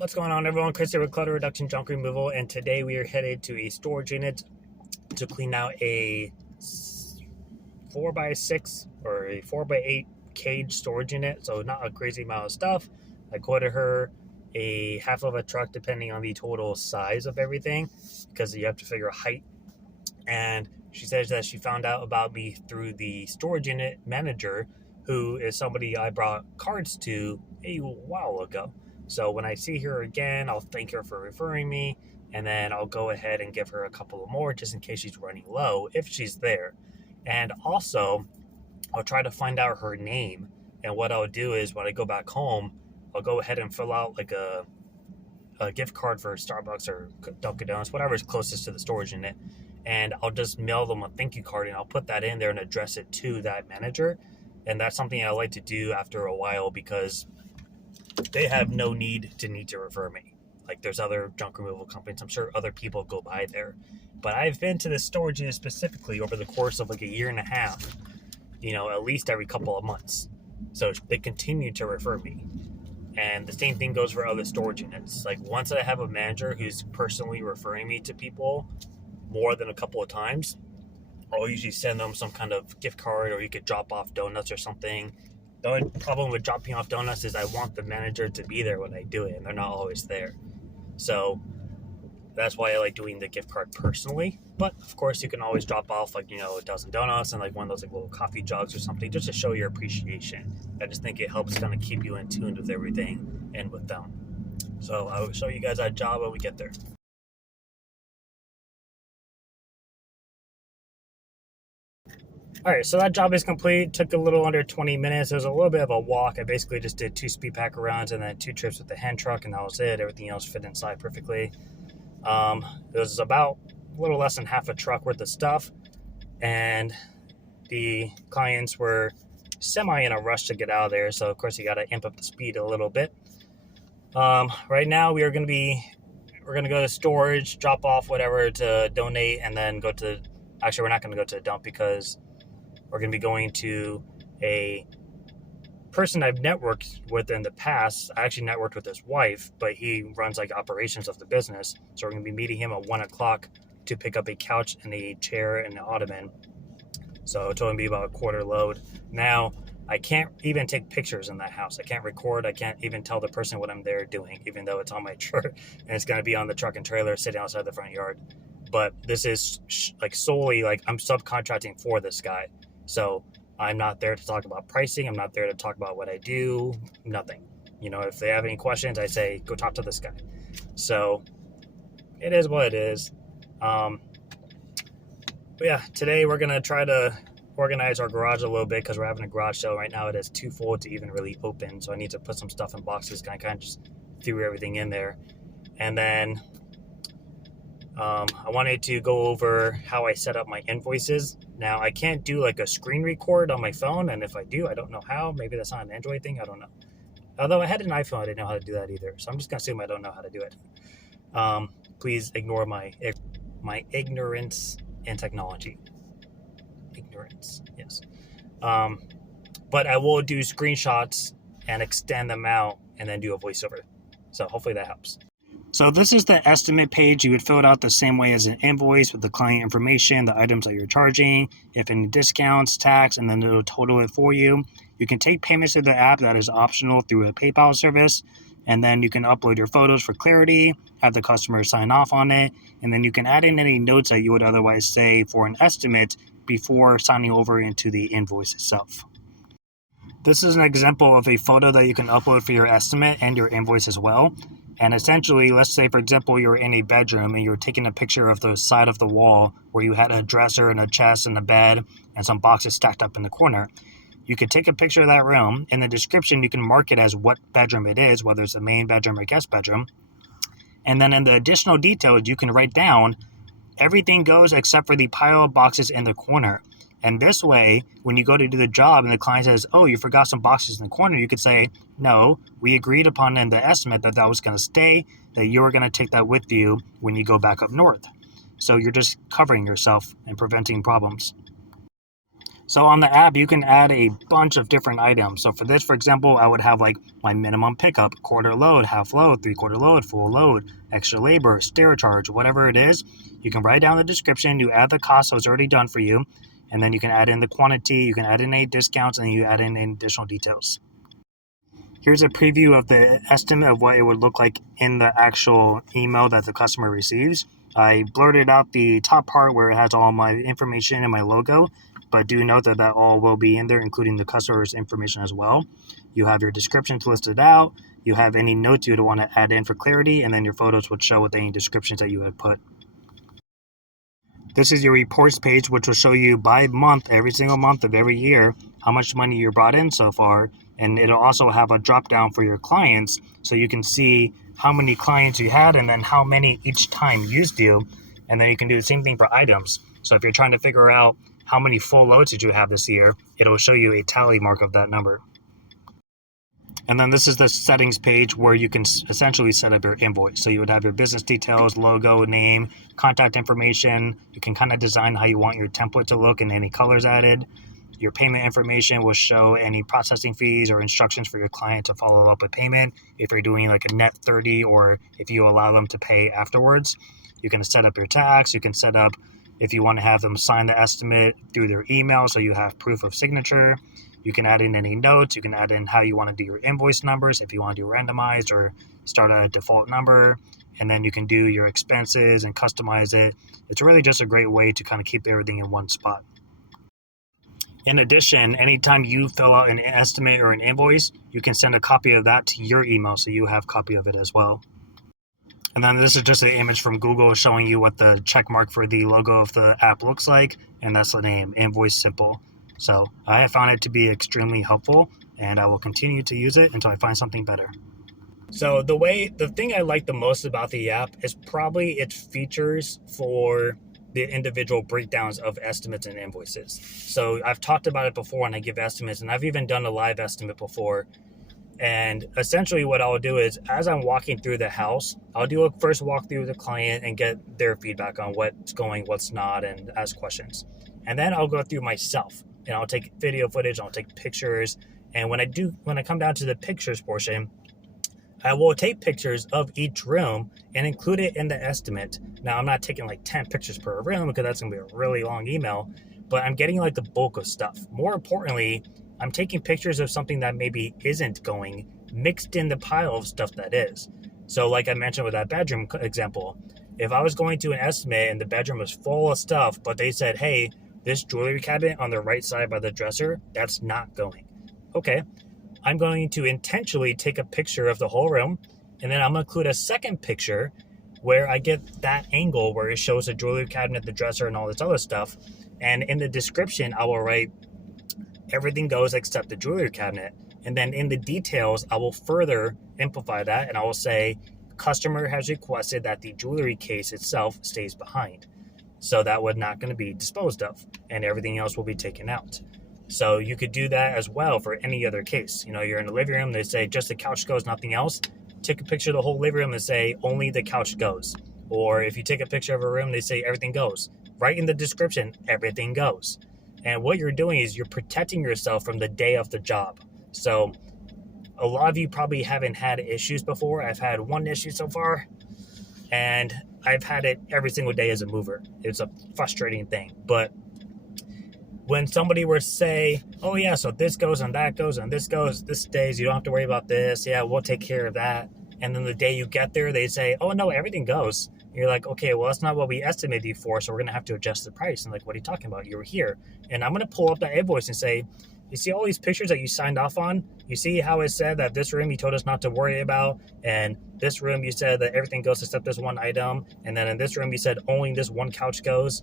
What's going on, everyone? Chris here with Clutter Reduction Junk Removal, and today we are headed to a storage unit to clean out a 4x6 or a 4x8 cage storage unit. So not a crazy amount of stuff. I quoted her a half of a truck depending on the total size of everything because you have to figure height. And she says that she found out about me through the storage unit manager, who is somebody I brought cards to a while ago. So when I see her again, I'll thank her for referring me, and then I'll go ahead and give her a couple of more just in case she's running low, if she's there. And also, I'll try to find out her name. And what I'll do is when I go back home, I'll go ahead and fill out like a gift card for Starbucks or Dunkin' Donuts, whatever is closest to the storage unit. And I'll just mail them a thank you card and I'll put that in there and address it to that manager. And that's something I like to do after a while because they have no need to refer me. Like there's other junk removal companies. I'm sure other people go by there. But I've been to this storage unit specifically over the course of like a year and a half, at least every couple of months. So they continue to refer me. And the same thing goes for other storage units. Like once I have a manager who's personally referring me to people more than a couple of times, I'll usually send them some kind of gift card or you could drop off donuts or something. The only problem with dropping off donuts is I want the manager to be there when I do it, and they're not always there. So that's why I like doing the gift card personally. But of course, you can always drop off a dozen donuts and like one of those like little coffee jugs or something just to show your appreciation. I just think it helps kind of keep you in tune with everything and with them. So I will show you guys that job when we get there. All right, so that job is complete. Took a little under 20 minutes. It was a little bit of a walk. I basically just did 2 speed pack rounds and then 2 trips with the hand truck, and that was it. Everything else fit inside perfectly. It was about a little less than half a truck worth of stuff, and the clients were semi in a rush to get out of there. So of course you got to amp up the speed a little bit. Right now we're going to go to storage, drop off whatever to donate, and then go to. Actually, we're not going to go to the dump because we're going to be going to a person I've networked with in the past. I actually networked with his wife, but he runs like operations of the business. So we're going to be meeting him at 1 o'clock to pick up a couch and a chair and an ottoman. So it's going to be about a quarter load. Now, I can't even take pictures in that house. I can't record. I can't even tell the person what I'm there doing, even though it's on my truck and it's going to be on the truck and trailer sitting outside the front yard. But this is like solely like I'm subcontracting for this guy. So I'm not there to talk about pricing. I'm not there to talk about what I do. Nothing. If they have any questions, I say, go talk to this guy. So it is what it is. But yeah, today we're going to try to organize our garage a little bit because we're having a garage sale right now. It is too full to even really open. So I need to put some stuff in boxes. Kind of just threw everything in there. And then I wanted to go over how I set up my invoices. Now, I can't do like a screen record on my phone, and if I do, I don't know how. Maybe that's not an Android thing. I don't know. Although I had an iPhone, I didn't know how to do that either. So I'm just going to assume I don't know how to do it. Please ignore my ignorance in technology. Ignorance, yes. But I will do screenshots and extend them out and then do a voiceover. So hopefully that helps. So this is the estimate page. You would fill it out the same way as an invoice with the client information, the items that you're charging, if any discounts, tax, and then it'll total it for you. You can take payments through the app. That is optional through a PayPal service. And then you can upload your photos for clarity, have the customer sign off on it, and then you can add in any notes that you would otherwise say for an estimate before signing over into the invoice itself. This is an example of a photo that you can upload for your estimate and your invoice as well. And essentially, let's say, for example, you're in a bedroom and you're taking a picture of the side of the wall where you had a dresser and a chest and a bed and some boxes stacked up in the corner. You could take a picture of that room. In the description, you can mark it as what bedroom it is, whether it's the main bedroom or guest bedroom. And then in the additional details, you can write down everything goes except for the pile of boxes in the corner. And this way, when you go to do the job and the client says, oh, you forgot some boxes in the corner, you could say, no, we agreed upon in the estimate that was going to stay, that you were going to take that with you when you go back up north. So you're just covering yourself and preventing problems. So on the app, you can add a bunch of different items. So for this, for example, I would have like my minimum pickup, quarter load, half load, 3/4 load, full load, extra labor, stair charge, whatever it is. You can write down the description, you add the cost, so it's already done for you. And then you can add in the quantity, you can add in any discounts, and then you add in additional details. Here's a preview of the estimate of what it would look like in the actual email that the customer receives. I blurted out the top part where it has all my information and my logo, but do note that all will be in there, including the customer's information as well. You have your descriptions listed out, you have any notes you would want to add in for clarity, and then your photos would show with any descriptions that you had put. This is your reports page, which will show you by month, every single month of every year, how much money you brought in so far. And it'll also have a drop down for your clients, so you can see how many clients you had and then how many each time used you. And then you can do the same thing for items. So if you're trying to figure out how many full loads did you have this year, it'll show you a tally mark of that number. And then this is the settings page where you can essentially set up your invoice. So you would have your business details, logo, name, contact information. You can kind of design how you want your template to look and any colors added. Your payment information will show any processing fees or instructions for your client to follow up with payment. If you're doing like a net 30 or if you allow them to pay afterwards, you can set up your tax. You can set up if you want to have them sign the estimate through their email so you have proof of signature. You can add in any notes. You can add in how you want to do your invoice numbers, if you want to do randomized or start a default number. And then you can do your expenses and customize it. It's really just a great way to kind of keep everything in one spot. In addition, anytime you fill out an estimate or an invoice, you can send a copy of that to your email so you have a copy of it as well. And then this is just an image from Google showing you what the check mark for the logo of the app looks like, and that's the name, Invoice Simple. So I have found it to be extremely helpful, and I will continue to use it until I find something better. So the thing I like the most about the app is probably its features for the individual breakdowns of estimates and invoices. So I've talked about it before when I give estimates, and I've even done a live estimate before. And essentially what I'll do is as I'm walking through the house, I'll do a first walkthrough with the client and get their feedback on what's going, what's not, and ask questions. And then I'll go through myself and I'll take video footage, I'll take pictures. And when I come down to the pictures portion, I will take pictures of each room and include it in the estimate. Now, I'm not taking like 10 pictures per room because that's going to be a really long email, but I'm getting like the bulk of stuff. More importantly, I'm taking pictures of something that maybe isn't going mixed in the pile of stuff that is. So like I mentioned with that bedroom example, if I was going to an estimate and the bedroom was full of stuff, but they said, hey, this jewelry cabinet on the right side by the dresser, that's not going. Okay, I'm going to intentionally take a picture of the whole room, and then I'm going to include a second picture where I get that angle where it shows the jewelry cabinet, the dresser, and all this other stuff. And in the description, I will write, everything goes except the jewelry cabinet. And then in the details, I will further amplify that, and I will say, customer has requested that the jewelry case itself stays behind. So that would not going to be disposed of, and everything else will be taken out. So you could do that as well for any other case. You know, you're in the living room, they say just the couch goes, nothing else. Take a picture of the whole living room and say only the couch goes. Or if you take a picture of a room, they say everything goes. Write in the description, everything goes. And what you're doing is you're protecting yourself from the day of the job. So a lot of you probably haven't had issues before. I've had one issue so far, and I've had it every single day as a mover. It's a frustrating thing. But when somebody were to say, oh yeah, so this goes and that goes and this goes, this stays, you don't have to worry about this. Yeah, we'll take care of that. And then the day you get there, they say, oh no, everything goes. And you're like, okay, well, that's not what we estimated you for, so we're going to have to adjust the price. And like, what are you talking about? You were here. And I'm going to pull up that invoice and say, you see all these pictures that you signed off on? You see how it said that this room you told us not to worry about, and this room you said that everything goes except this one item, and then in this room you said only this one couch goes,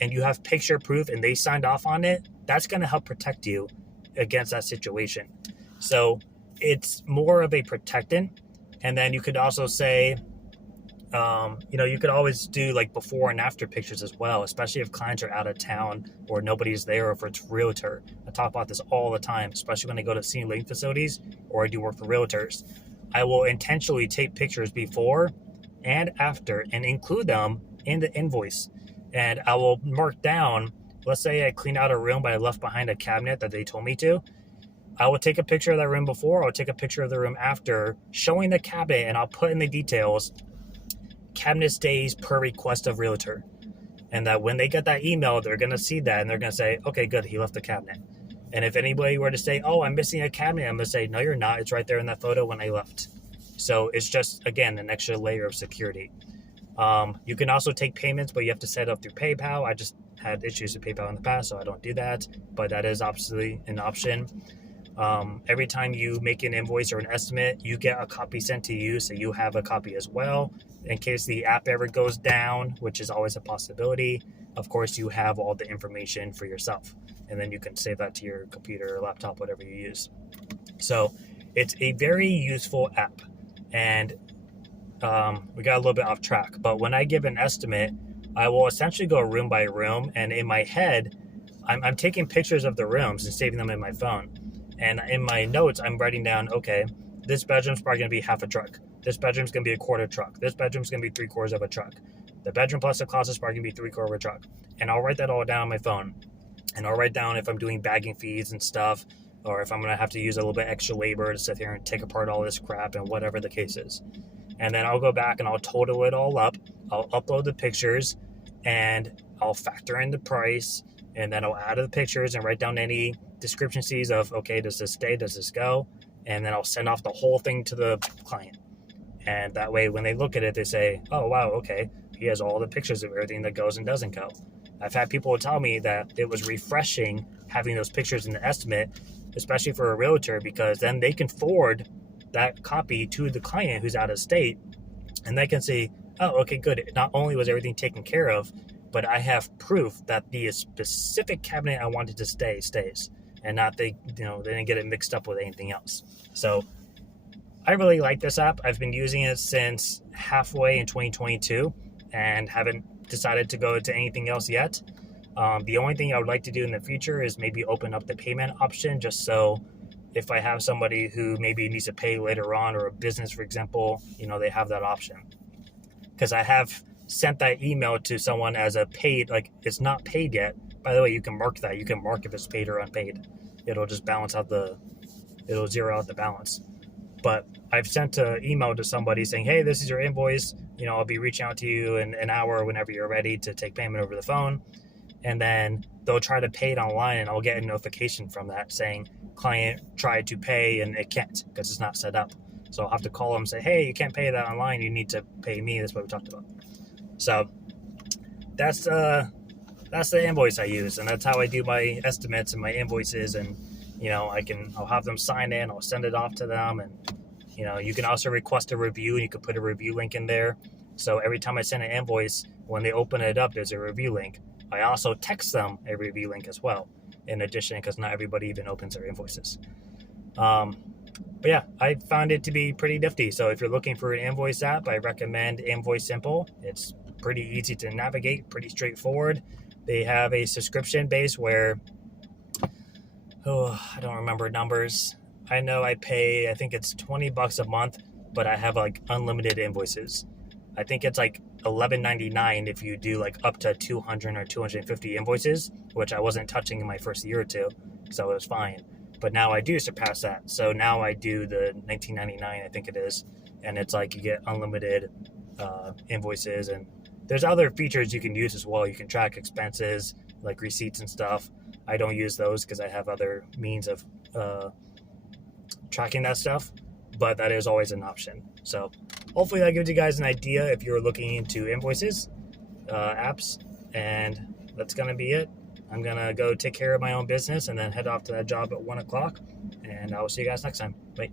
and you have picture proof and they signed off on it, that's going to help protect you against that situation. So it's more of a protectant. And then you could also say, you could always do like before and after pictures as well, especially if clients are out of town or nobody's there, or if it's realtor. I talk about this all the time, especially when I go to senior living facilities or I do work for realtors. I will intentionally take pictures before and after and include them in the invoice. And I will mark down let's say I cleaned out a room, but I left behind a cabinet that they told me to. I will take a picture of that room before, I'll take a picture of the room after, showing the cabinet, and I'll put in the details, cabinet stays per request of realtor. And that when they get that email, they're going to see that and they're going to say, okay, good, he left the cabinet. And if anybody were to say, oh, I'm missing a cabinet, I'm going to say, no, you're not. It's right there in that photo when I left. So it's just, again, an extra layer of security. You can also take payments, but you have to set up through PayPal. I just had issues with PayPal in the past, so I don't do that. But that is obviously an option. Every time you make an invoice or an estimate, you get a copy sent to you, so you have a copy as well. In case the app ever goes down, which is always a possibility, of course, you have all the information for yourself. And then you can save that to your computer or laptop, whatever you use. So it's a very useful app. And we got a little bit off track, but when I give an estimate, I will essentially go room by room, and in my head, I'm taking pictures of the rooms and saving them in my phone. And in my notes, I'm writing down, okay, this bedroom's probably going to be half a truck. This bedroom's going to be a quarter truck. This bedroom's going to be 3/4 of a truck. The bedroom plus the closet is probably going to be 3/4 of a truck. And I'll write that all down on my phone. And I'll write down if I'm doing bagging fees and stuff, or if I'm going to have to use a little bit extra labor to sit here and take apart all this crap and whatever the case is. And then I'll go back and I'll total it all up. I'll upload the pictures and I'll factor in the price, and then I'll add the pictures and write down any discrepancies of, okay, does this stay, does this go? And then I'll send off the whole thing to the client. And that way, when they look at it, they say, oh, wow, okay, he has all the pictures of everything that goes and doesn't go. I've had people tell me that it was refreshing having those pictures in the estimate, especially for a realtor, because then they can forward that copy to the client who's out of state, and they can say, oh, okay, good. Not only was everything taken care of, but I have proof that the specific cabinet I wanted to stay stays, and not they didn't get it mixed up with anything else. So I really like this app. I've been using it since halfway in 2022 and haven't decided to go to anything else yet. The only thing I would like to do in the future is maybe open up the payment option, just so if I have somebody who maybe needs to pay later on, or a business, for example, they have that option. Because I have sent that email to someone as a paid, like it's not paid yet. By the way, you can mark that. You can mark if it's paid or unpaid. It'll just it'll zero out the balance. But I've sent an email to somebody saying, hey, this is your invoice. I'll be reaching out to you in an hour whenever you're ready to take payment over the phone. And then they'll try to pay it online, and I'll get a notification from that saying client tried to pay and it can't because it's not set up. So I'll have to call them and say, hey, you can't pay that online. You need to pay me. That's what we talked about. So that's the invoice I use, and that's how I do my estimates and my invoices. And I'll have them sign in. I'll send it off to them, and you can also request a review, and you can put a review link in there. So every time I send an invoice, when they open it up, there's a review link. I also text them a review link as well, in addition, because not everybody even opens their invoices. But yeah, I found it to be pretty nifty. So if you're looking for an invoice app, I recommend Invoice Simple. It's pretty easy to navigate, pretty straightforward. They have a subscription base where, I don't remember numbers. I know I pay, I think it's $20 a month, but I have like unlimited invoices. I think it's like $11.99 if you do like up to 200 or 250 invoices, which I wasn't touching in my first year or two, so it was fine. But now I do surpass that. So now I do the $19.99, I think it is, and it's like you get unlimited invoices, and there's other features you can use as well. You can track expenses like receipts and stuff. I don't use those because I have other means of tracking that stuff, but that is always an option. So hopefully that gives you guys an idea if you're looking into invoices, apps, and that's going to be it. I'm going to go take care of my own business and then head off to that job at 1 o'clock, and I will see you guys next time. Bye.